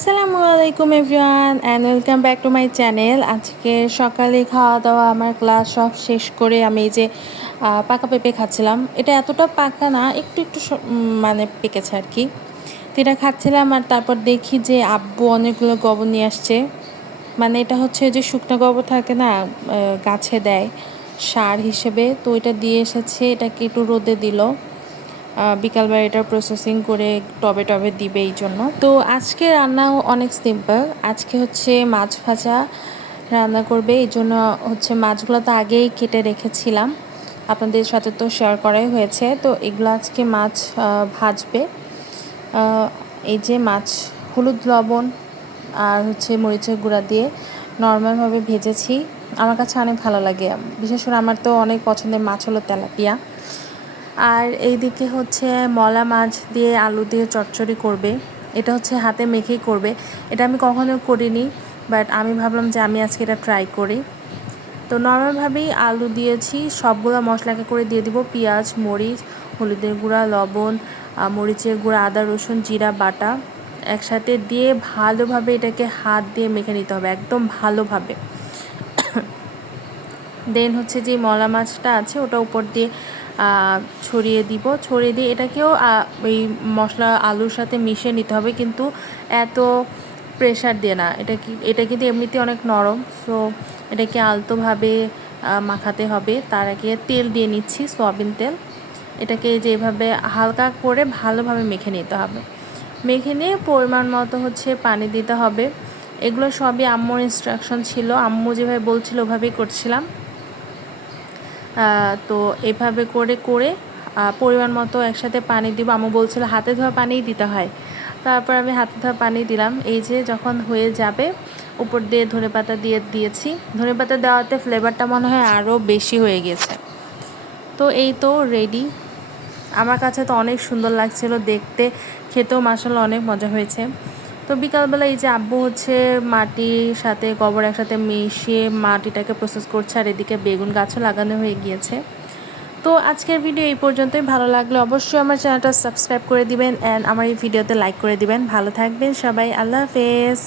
আসসালামু আলাইকুম everyone and welcome back to my channel আজকে সকালে খাওয়া দাওয়া আমার ক্লাস সব শেষ করে আমি এই যে পাকা পেঁপে খাচ্ছিলাম। এটা এতটা পাকা না, একটু একটু মানে পেকেছে আর কি তো এটা খাচ্ছিলাম আর তারপর দেখি যে আব্বু অনেকগুলো গোবর নিয়ে আসছে। মানে এটা হচ্ছে যে শুকনো গোবর থাকে না গাছে দেয় সার হিসেবে। তো এটা দিয়ে এসেছে, এটাকে একটু রোদে দিল। বিকালবেলা এটা প্রসেসিং করে টবে টবে দিবে এই জন্য। তো আজকে রান্নাও অনেক সিম্পল আজকে হচ্ছে মাছ ভাজা রান্না করবে। এই জন্য হচ্ছে মাছগুলো তো আগেই কেটে রেখেছিলাম। আপনাদের সাথে তো শেয়ার করাই হয়েছে। তো এগুলো আজকে মাছ ভাজবে। এই যে মাছ, হলুদ লবণ আর হচ্ছে মরিচের গুঁড়া দিয়ে নর্মালভাবে ভেজেছি। আমার কাছে অনেক ভালো লাগে। বিশেষ করে আমার তো অনেক পছন্দের মাছ হলো তেলাপিয়া। আর এইদিকে হচ্ছে মলা মাছ দিয়ে আলু দিয়ে চচ্চড়ি করবে। এটা হচ্ছে হাতে মেখেই করবে। এটা আমি কখনো করিনি বাট আমি ভাবলাম যে আমি আজকে এটা ট্রাই করি। তো নর্মালভাবেই আলু দিয়েছি, সবগুলো মশলাকে করে দিয়ে দিব পেঁয়াজ, মরিচ, হলুদের গুঁড়া, লবণ মরিচের গুঁড়া, আদা, রসুন, জিরা, বাটা একসাথে দিয়ে ভালোভাবে এটাকে হাত দিয়ে মেখে নিতে হবে, একদম ভালোভাবে। দেন হচ্ছে যে মলা মাছটা আছে, ওটা উপর দিয়ে ছড়িয়ে দিব। ছড়িয়ে দিয়ে এটাকেও ওই মশলা আলুর সাথে মিশিয়ে নিতে হবে, কিন্তু এত প্রেশার দিয়ে না। এটা কি, এটা কিন্তু এমনিতে অনেক নরম সো এটাকে আলতোভাবে মাখাতে হবে। তার আগে তেল দিয়ে নিচ্ছি, সয়াবিন তেল। এটাকে যেভাবে হালকা করে ভালোভাবে মেখে নিতে হবে। মেখে নিয়ে পরিমাণ মতো হচ্ছে পানি দিতে হবে। এগুলো সবই আম্মুর ইনস্ট্রাকশন ছিল। আম্মু যেভাবে বলছিল, ওভাবেই করছিলাম। তো এভাবে করে করে পরিমাণ মতো একসাথে পানি দিব। আম্মু বলছিল হাতে ধোয়া পানিই দিতে হয়। তারপর আমি হাতে ধোয়া পানি দিলাম। এই যে যখন হয়ে যাবে, উপর দিয়ে ধনে পাতা দিয়ে দিয়েছি। ধনে পাতা দেওয়াতে ফ্লেভারটা মনে হয় আরও বেশি হয়ে গেছে। তো এই তো রেডি আমার কাছে তো অনেক সুন্দর লাগছিল, দেখতে। খেতেও মাসাল্লাহ অনেক মজা হয়েছে। তো বিকালবেলা এই যে আব্বু হচ্ছে মাটির সাথে গোবর একসাথে মিশিয়ে মাটিটাকে প্রসেস করছে, আর এদিকে বেগুন গাছও লাগানো হয়ে গিয়েছে। তো আজকের ভিডিও এই পর্যন্তই। ভালো লাগলে অবশ্যই আমার চ্যানেলটা সাবস্ক্রাইব করে দিবেন অ্যান্ড আমার এই ভিডিওতে লাইক করে দিবেন। ভালো থাকবেন সবাই। আল্লাহ হাফেজ।